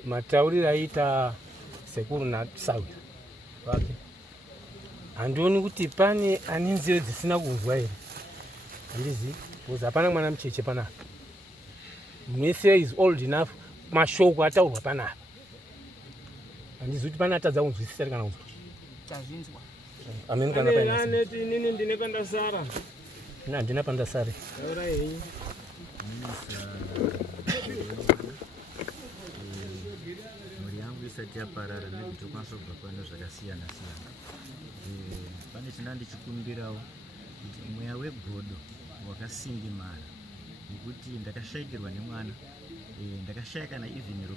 Matauriro aita sekuru naSawira wake. Handioni kuti pane ane nzeve dzisina kunzwa here. Handizivi because hapana mwana mucheche panapa. Mwese is old enough. Mashoko ataurwa panapa. Handizivi kuti pana atadza kunzwisisa kana kunzwa. Tazvinzwa. Amen kana paina. Aneti nini ndine pandasara. Ndina pandasara. Taura henyu. Isati yaparara nekuti ukwanisa kubva pano zvakasiyana. Pane chinandichikumbirawo kuti mweya wegodo wakasindimara nekuti ndakashayikirwa nemwana, ndakashayika even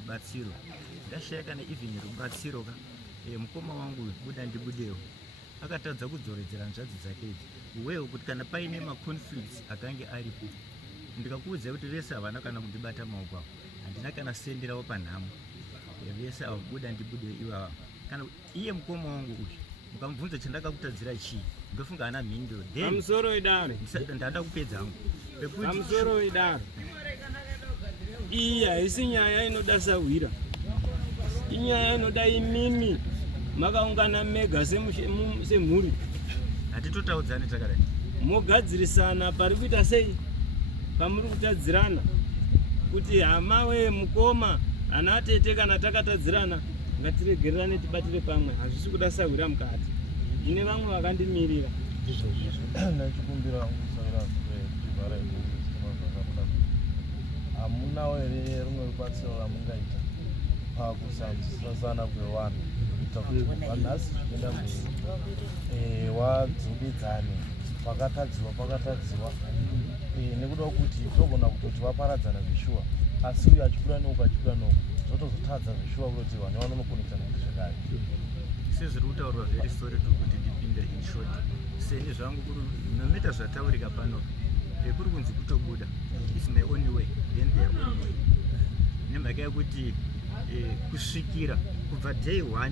rubatsiro mukoma wangu buda ndibudewo akatadza kudzoredzera hanzvadzi dzake idzi uwewo kuti kana paine maconflicts akange aripo ndikakuudza kuti vese havana kana kundibata maoko avo, handina kana senderawo panhamo vese ava buda ndibude ivava. Kana iye mukoma wangu uyu mukamubvunza chandakakutadzira chii ndofunga ana mhindo pamusoro idare ndada kupedza hangu pamusoro idare. Iyi haisi nyaya inoda Sawira, inyaya inoda imimi makaungana mega semhuri. Hatitotaudzane takadai mogadzirisana pari kuita sei pamuri kutadzirana kuti hama we mukoma ana tete kana takatadzirana ngatiregererane tibatire pamwe. Hazvisi kuda Sawira mukati. Ine vamwe vakandimirira. Ndachikumbira Sawira kuvhara hamunawo here rumwe rubatsiro ramungaita pakusanzisana kwevanhu kuita kuti vanhasi zvichienda mberi wadzimbidzane pakatadziwa nekuda kuti togona kutoti vaparadzana zvishuwa asi uyo achikura neuko zvotozotadza zvishuwa kuti vanhu vanonokonekta nezvakare. sezviri kutaurwa very sorry kuti ndipinde in short seni zvangu kuri nometa zvataurika pano kuri kunzi kutobuda is my own way then their own way nemhaka yekuti kusvikira kubva day 1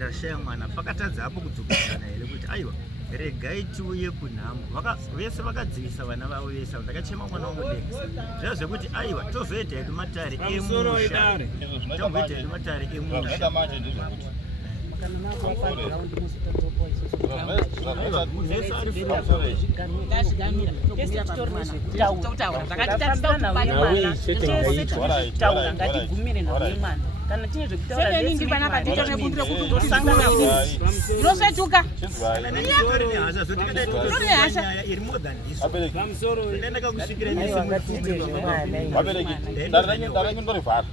rashaya mwana pakatadza hapo kudzokedzana here kuti aiwa regai tiuye kunhamo vese vakadzivisa vana vavo vese ndakachema mwana wamudenga zvava zvekuti aiwa tozoita hedu matare emusha tozoita hedu matare emusha kana tine zvekutaura ndipana patito nekundire kuti tosangana inosetuka iri more than this pamusoro ndenda kusvikira vabereki ndaranyindorivhara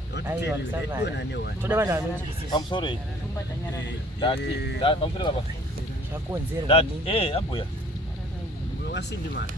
pamusoro pamusoro baba zvakonzerwa ambuya wasindimana